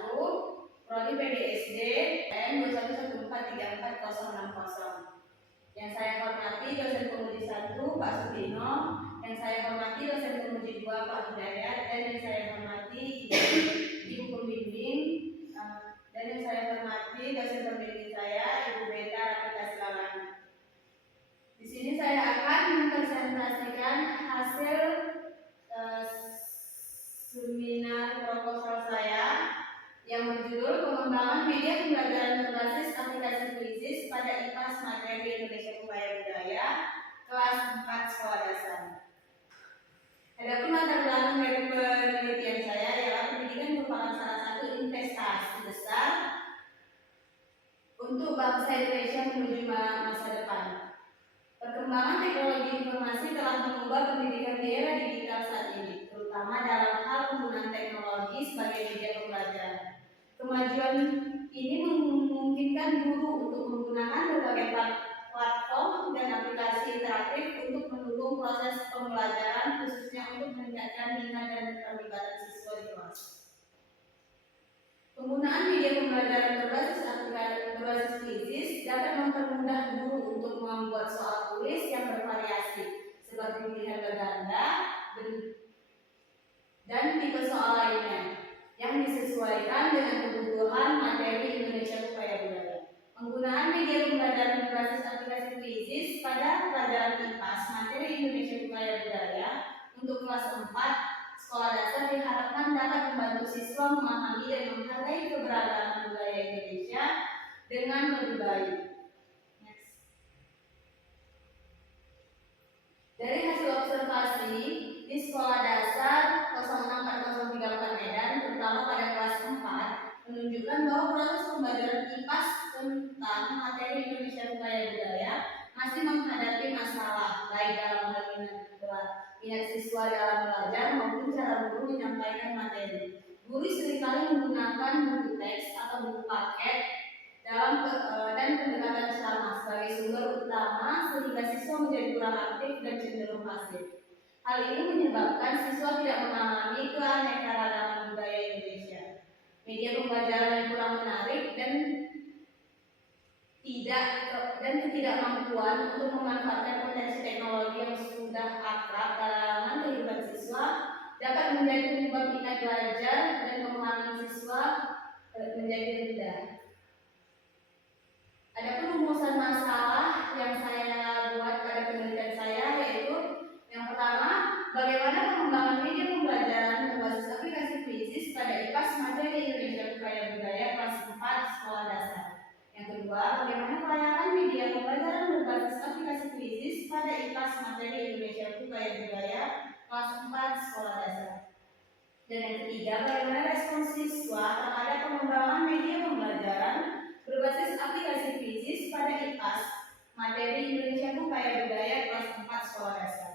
Prodi PDSD M2114346060. Yang saya hormati dosen pemudi 1 Pak Sutino, yang saya hormati dosen pemudi 2 Pak Hidayat, dan yang saya hormati Ibu Pembimbing, dan yang saya hormati dosen pembimbing saya Ibu Beta Rapita Silaman. Di sini saya akan mempresentasikan hasil seminar proposal saya yang berjudul Pengembangan Media Pembelajaran Berbasis Aplikasi Kuisis pada IPAS Materi Indonesia Budaya Budaya kelas 4 sekolah dasar. Adapun latar belakang dari penelitian saya ialah pendidikan merupakan salah satu investasi besar untuk bangsa Indonesia menuju masa depan. Perkembangan teknologi informasi telah mengubah pendidikan di era digital saat ini, terutama dalam hal penggunaan teknologi sebagai media pembelajaran. Kemajuan ini memungkinkan guru untuk menggunakan berbagai platform dan aplikasi interaktif untuk mendukung proses pembelajaran, khususnya untuk meningkatkan minat dan keterlibatan siswa di kelas. Penggunaan media pembelajaran berbasis kuisis dapat mempermudah guru untuk membuat soal tulis yang bervariasi, seperti pilihan berganda dan tipe soal lainnya yang disesuaikan dengan kebutuhan materi Indonesia Budaya Budaya. Penggunaan media pembelajaran berbasis aplikasi kuisis pada pelajaran IPAS materi Indonesia Budaya Budaya untuk kelas 4 sekolah dasar diharapkan dapat membantu siswa memahami dan menghargai keberagaman budaya Indonesia dengan lebih baik. Dari hasil observasi di sekolah dasar 064034 Medan, terutama pada kelas 4, menunjukkan bahwa proses pembelajaran IPAS tentang materi Indonesia Budaya Budaya masih menghadapi masalah, baik dalam hal minat siswa dalam belajar maupun cara guru menyampaikan materi. Guru seringkali menggunakan buku teks atau buku paket dan pendekatan ceramah sebagai sumber utama, sehingga siswa menjadi kurang aktif dan cenderung pasif. Hal ini menyebabkan siswa tidak memahami keanekaragaman budaya Indonesia. Media pembelajaran yang kurang menarik dan ketidakmampuan untuk memanfaatkan potensi teknologi yang sudah akrab dalam kehidupan siswa dapat menjadi penyebab minat belajar dan pemahaman siswa menjadi rendah. Ada perumusan masalah yang saya buat pada penelitian saya, yaitu yang pertama, bagaimana pengembangan media pembelajaran berbasis aplikasi kuisis pada IPAS materi Indonesia Budaya Budaya kelas 4 sekolah dasar. Yang kedua, bagaimana kelayakan media pembelajaran berbasis aplikasi kuisis pada IPAS materi Indonesia Budaya Budaya kelas 4 sekolah dasar. Dan yang ketiga, bagaimana respons siswa terhadap pengembangan media pembelajaran berbasis aplikasi kuisis pada IPAS materi Indonesia Budaya Budaya kelas 4 sekolah dasar.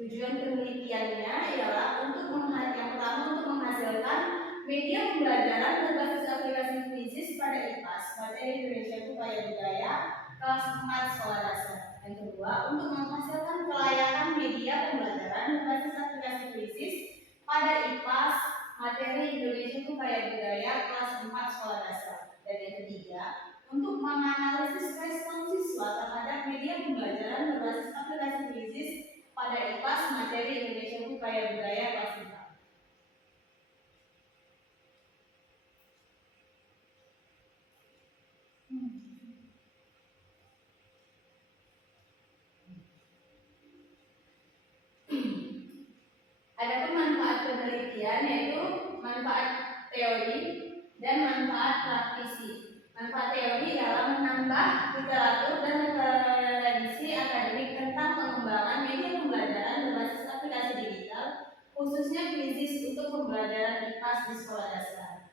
Tujuan penelitiannya ialah yang pertama untuk menghasilkan media pembelajaran berbasis aplikasi kuisis pada IPAS materi Indonesia Budaya Budaya kelas 4 sekolah dasar. Yang kedua, untuk menghasilkan kelayakan media pembelajaran berbasis aplikasi kuisis pada IPAS materi Indonesia Budaya Budaya kelas 4 sekolah dasar. Dan yang ketiga, untuk menganalisis respons siswa terhadap media pembelajaran berbasis aplikasi kuisis pada IPAS materi Indonesia Budaya Budaya kelas 4. Adapun manfaat penelitian yaitu manfaat teori dan manfaat praktisi. Manfaat teori adalah menambah literatur dan referensi akademik tentang pengembangan media pembelajaran berbasis aplikasi digital, khususnya kuisis untuk pembelajaran IPAS di sekolah dasar.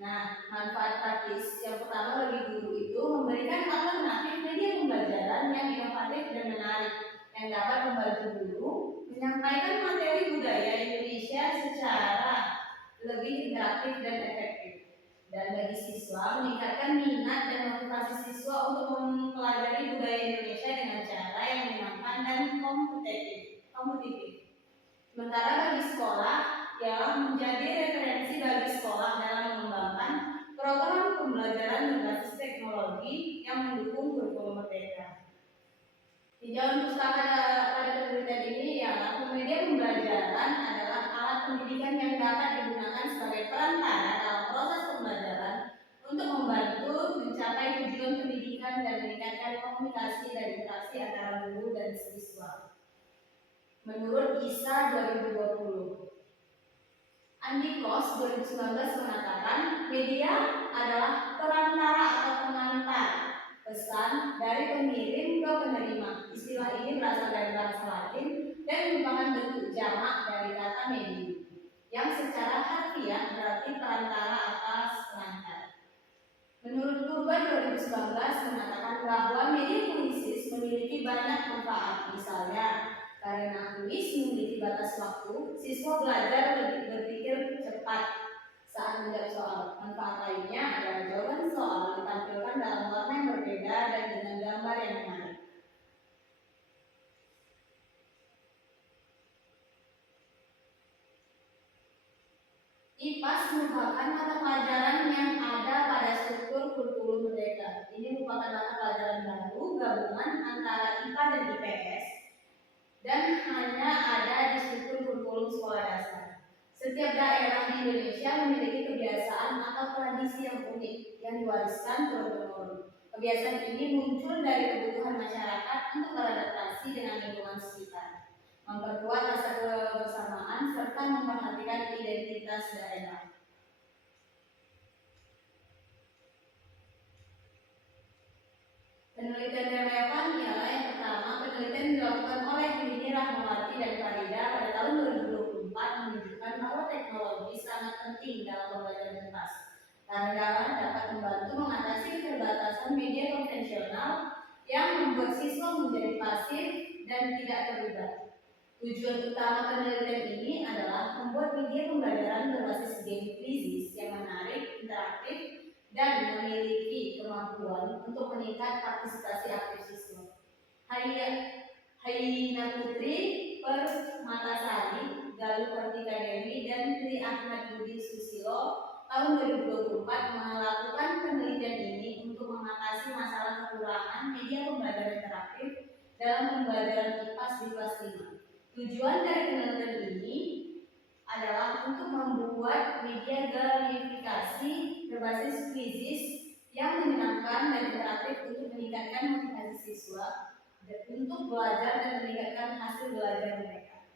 Nah, manfaat praktis yang pertama bagi guru itu memberikan alternatif media pembelajaran yang inovatif dan menarik yang dapat membantu guru menyampaikan materi budaya Indonesia secara lebih interaktif dan efektif. Dan bagi siswa, meningkatkan minat dan motivasi siswa untuk mempelajari budaya Indonesia dengan cara yang menyenangkan dan kompetitif. Sementara bagi sekolah ialah menjadi referensi bagi sekolah dalam mengembangkan program pembelajaran berbasis teknologi yang mendukung kurikulum merdeka. Tinjauan pustaka pada penelitian ini ialah media pembelajaran adalah alat pendidikan yang dapat digunakan sebagai perantara dalam proses pembelajaran untuk membantu mencapai tujuan pendidikan dan meningkatkan komunikasi dan interaksi antara guru dan siswa. Menurut ISA 2020, Andi Kos 2019 mengatakan media adalah perantara atau pengantar pesan dari pengirim ke penerima. Istilah ini berasal dari bahasa Latin dan merupakan bentuk jamak dari kata medium, yang secara harfiah berarti perantara atas pengantar. Menurut Purba 2019 mengatakan bahwa media kuisis memiliki banyak manfaat, misalnya karena kuis memiliki batas waktu, siswa belajar lebih berpikir cepat saat menjawab soal. Manfaat lainnya adalah jawaban soal ditampilkan dalam warna yang berbeda dan dengan gambar yang menarik. IPAS merupakan mata pelajaran yang ada pada struktur kurikulum merdeka. Ini merupakan mata pelajaran baru gabungan antara IPA dan IPS dan hanya ada di struktur kurikulum sekolah dasar. Setiap daerah di Indonesia memiliki kebiasaan atau tradisi yang unik yang diwariskan turun-temurun. Kebiasaan ini muncul dari kebutuhan masyarakat untuk beradaptasi dengan lingkungan sekitar, memperkuat rasa kebersamaan serta memperhatikan identitas daerah. Penelitian yang relevan ialah yang pertama, penelitian dilakukan oleh Rini Rahmawati dan Farida pada tahun 2024 menunjukkan bahwa teknologi sangat penting dalam pembelajaran IPAS karena dapat membantu mengatasi keterbatasan media konvensional yang membuat siswa menjadi pasif dan tidak terlibat. Tujuan utama penelitian ini adalah membuat media pembelajaran berbasis game quizzes yang menarik, interaktif, dan memiliki kemampuan untuk meningkat partisipasi aktif siswa. Haina Putri, Permatasari, Galuh Kartika Dewi, dan Tri Ahmad Budi Susilo tahun 2024 melakukan penelitian ini untuk mengatasi masalah kekurangan media pembelajaran interaktif dalam pembelajaran IPAS di kelas 5. Tujuan dari penelitian ini adalah untuk membuat media gamifikasi berbasis quizzes yang menyenangkan dan interaktif untuk meningkatkan motivasi siswa untuk belajar dan meningkatkan hasil belajar mereka.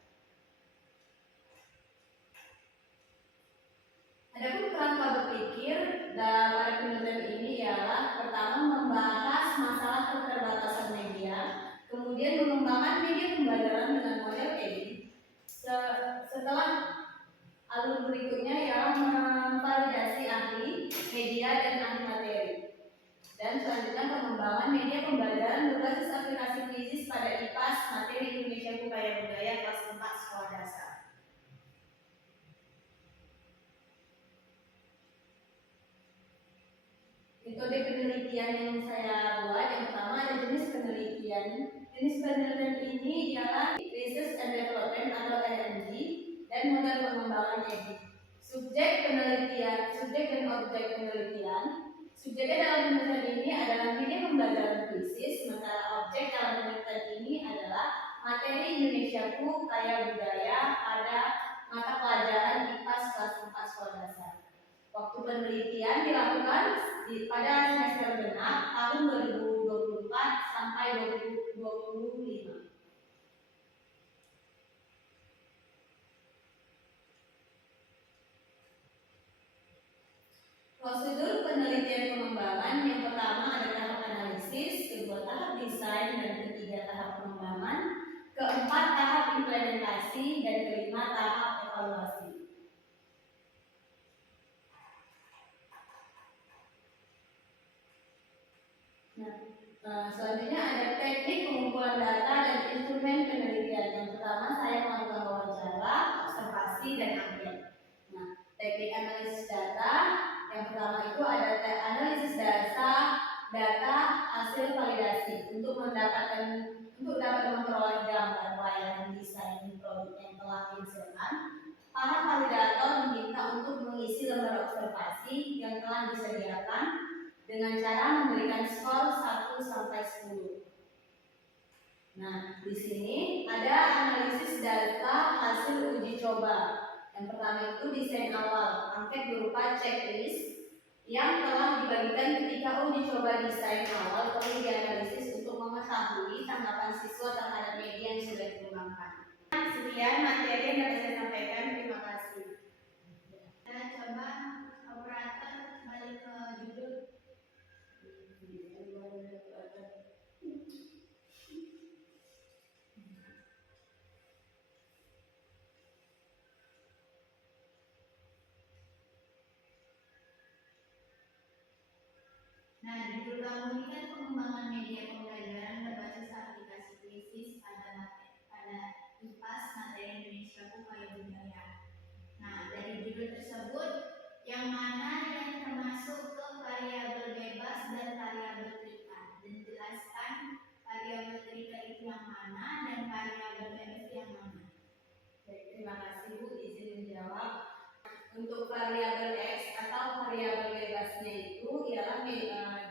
Adapun kerangka berpikir pada penelitian ini ialah pertama membahas masalah keterbatasan media, kemudian mengembangkan media pembelajaran dengan model EDI. Setelah alur berikutnya ialah memvalidasi ahli media dan ahli materi. Dan selanjutnya pengembangan media pembelajaran berbasis aplikasi quizzes pada IPAS materi Indonesia Budaya Budaya kelas 4 sekolah dasar. Metode penelitian yang saya buat yang pertama ada jenis penelitian. Jenis penelitian ini ialah Research and Development atau R&D dan model pengembangan EDI. Subjek dan objek penelitian. Subjeknya dalam penelitian ini adalah media pembelajaran quizzes, sementara objek dalam penelitian ini adalah materi Indonesiaku Kaya Budaya pada mata pelajaran IPAS kelas 4 sekolah dasar. Waktu penelitian dilakukan pada semester genap tahun 2024 sampai 2025. Prosedur penelitian pengembangan yang pertama ada tahap analisis, kedua tahap desain, dan ketiga tahap pengembangan, keempat tahap implementasi, dan kelima tahap evaluasi. Selanjutnya ada teknik pengumpulan data dan instrumen penelitian. Yang pertama saya melakukan wawancara, observasi, dan angket. Teknik analisis data yang pertama itu ada analisis data hasil validasi untuk dapat memperoleh gambar layanan desain produk yang telah dihasilkan. Tahap validasi observasi yang telah disediakan dengan cara memberikan skor 1 sampai 10. Nah, di sini ada analisis data hasil uji coba. Yang pertama itu desain awal, angket berupa checklist yang telah dibagikan ketika uji coba desain awal perlu dianalisis untuk mengetahui tanggapan siswa terhadap media yang sudah dikembangkan. Sekian materi yang dapat saya sampaikan. Terima kasih. Kita coba operator balik ke judul. Nah, judul kamu ini kan pengembangan media pembelajaran berbasis aplikasi kuisis pada IPAS materi Indonesia Upaya Budaya. Nah, dari judul tersebut, yang mana yang termasuk ke variabel bebas dan variabel terikat, dan jelaskan variabel terikat itu yang mana dan variabel bebas yang mana. Baik, terima kasih Bu, izin menjawab. Untuk variabel X atau variabel bebasnya itu ialah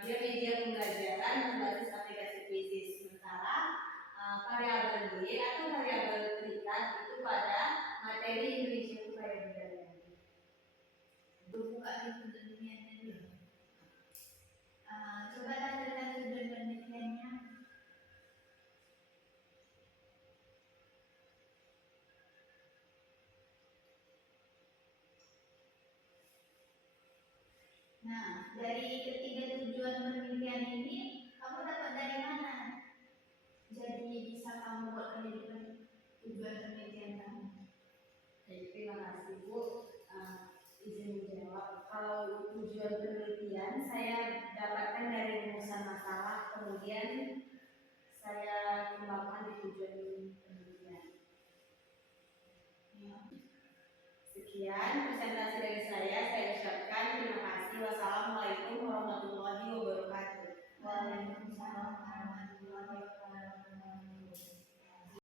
dia media pembelajaran berbasis aplikasi kuisis. Sementara variabel Y atau variabel terikat itu pada materi Indonesia Upaya Budaya. Buka itu penelitiannya dulu. Coba tampilkan tujuan penelitiannya. Nah, dari ketiga tujuan penelitian ini, kamu dapat dari mana? Jadi bisa kamu buat penelitian tujuan penelitian kamu. Terima kasih Bu. Izin menjawab. Kalau tujuan penelitian saya dapatkan dari rumusan masalah, kemudian saya kembangkan di tujuan penelitian. Sekian presentasi dari saya ucapkan terima kasih. Wassalamualaikum warahmatullahi wabarakatuh. Waalaikumsalam warahmatullahi wabarakatuh.